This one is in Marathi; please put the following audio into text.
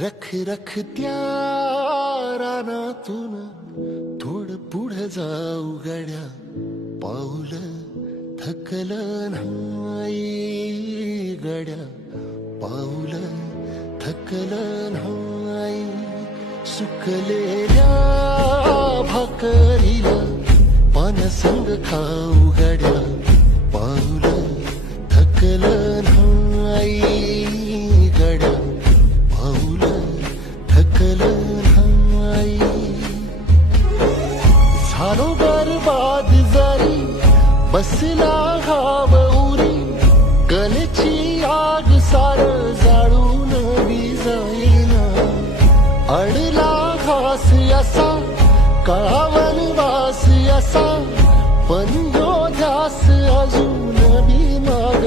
रख रख त्या रानातून थोडं पुढं जाऊ गड्या, पाऊल थकलं नाही गड्या, पाऊल थकलं नाही. सुकलेल्या भाकरीला पानसंग खाऊ गड्या, पाऊल थकलं नाही गड्या, पाऊल थकलं नाही. झालो बरबाद जरी बसला घाव उरी, कलेची आग सार जाळून विजाईना. अडला घास असा काळा वनवास असा, पण यो ध्यास अजून बी माग